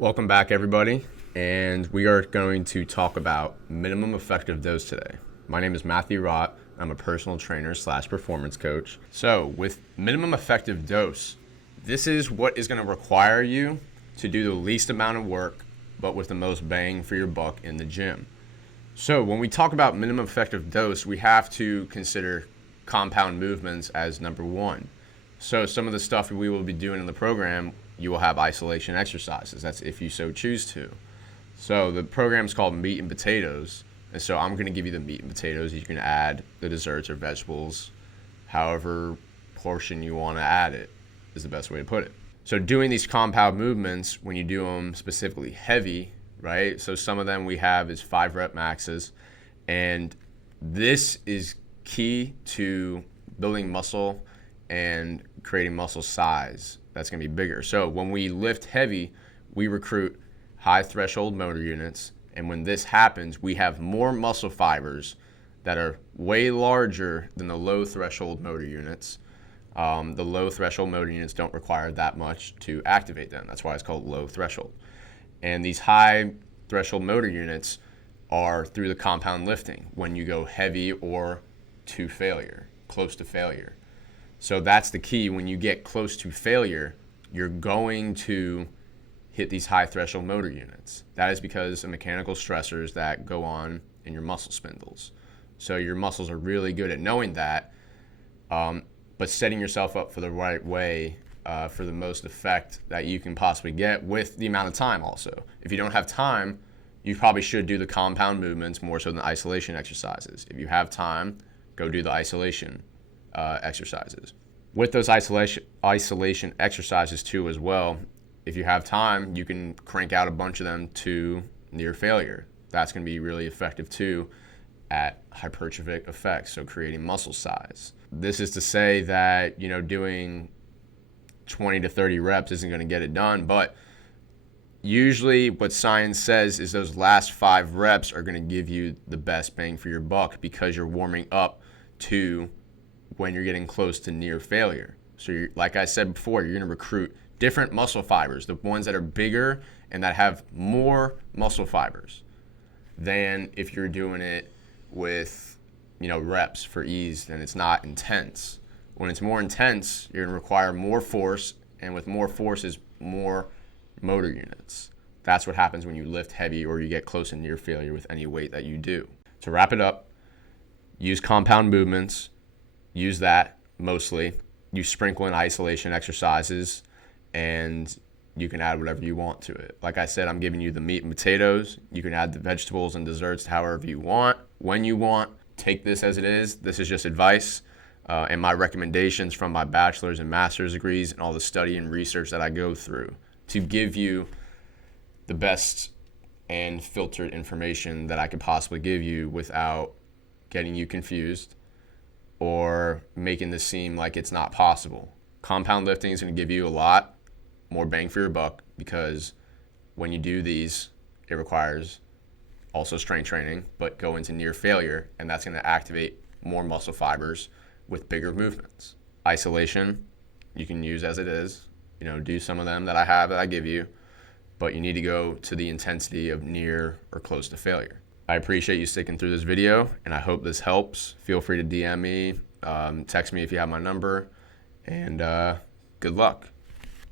Welcome back, everybody, and we are going to talk about minimum effective dose today. My name is Matthew Rott. I'm a personal trainer / performance coach. So with minimum effective dose, this is what is going to require you to do the least amount of work, but with the most bang for your buck in the gym. So when we talk about minimum effective dose, we have to consider compound movements as number one. So some of the stuff we will be doing in the program, you will have isolation exercises. That's if you so choose to. So the program is called Meat and Potatoes. And so I'm going to give you the meat and potatoes. You can add the desserts or vegetables, however portion you want to add it is the best way to put it. So doing these compound movements, when you do them specifically heavy, right? So some of them we have is 5 rep maxes. And this is key to building muscle and creating muscle size that's going to be bigger. So when we lift heavy, we recruit high threshold motor units. And when this happens, we have more muscle fibers that are way larger than the low threshold motor units. The low threshold motor units don't require that much to activate them. That's why it's called low threshold. And these high threshold motor units are through the compound lifting when you go heavy or to failure, close to failure. So that's the key. When you get close to failure, you're going to hit these high threshold motor units. That is because of mechanical stressors that go on in your muscle spindles. So your muscles are really good at knowing that, but setting yourself up for the right way for the most effect that you can possibly get with the amount of time also. If you don't have time, you probably should do the compound movements more so than isolation exercises. If you have time, go do the isolation exercises. With those isolation exercises too as well, if you have time, you can crank out a bunch of them to near failure. That's going to be really effective too at hypertrophic effects, so creating muscle size. This is to say that, doing 20 to 30 reps isn't going to get it done, but usually what science says is those last 5 reps are going to give you the best bang for your buck because you're warming up to when you're getting close to near failure. So like I said before, you're going to recruit different muscle fibers, the ones that are bigger and that have more muscle fibers than if you're doing it with, reps for ease and it's not intense. When it's more intense, you're going to require more force, and with more force is more motor units. That's what happens when you lift heavy or you get close to near failure with any weight that you do. To wrap it up, use compound movements. Use that mostly. You sprinkle in isolation exercises, and you can add whatever you want to it. Like I said, I'm giving you the meat and potatoes. You can add the vegetables and desserts however you want, when you want. Take this as it is. This is just advice and my recommendations from my bachelor's and master's degrees and all the study and research that I go through to give you the best and filtered information that I could possibly give you without getting you confused or making this seem like it's not possible. Compound lifting is going to give you a lot more bang for your buck because when you do these, it requires also strength training, but go into near failure, and that's going to activate more muscle fibers with bigger movements. Isolation, you can use as it is. Do some of them that I give you, but you need to go to the intensity of near or close to failure. I appreciate you sticking through this video, and I hope this helps. Feel free to DM me, text me if you have my number, and good luck.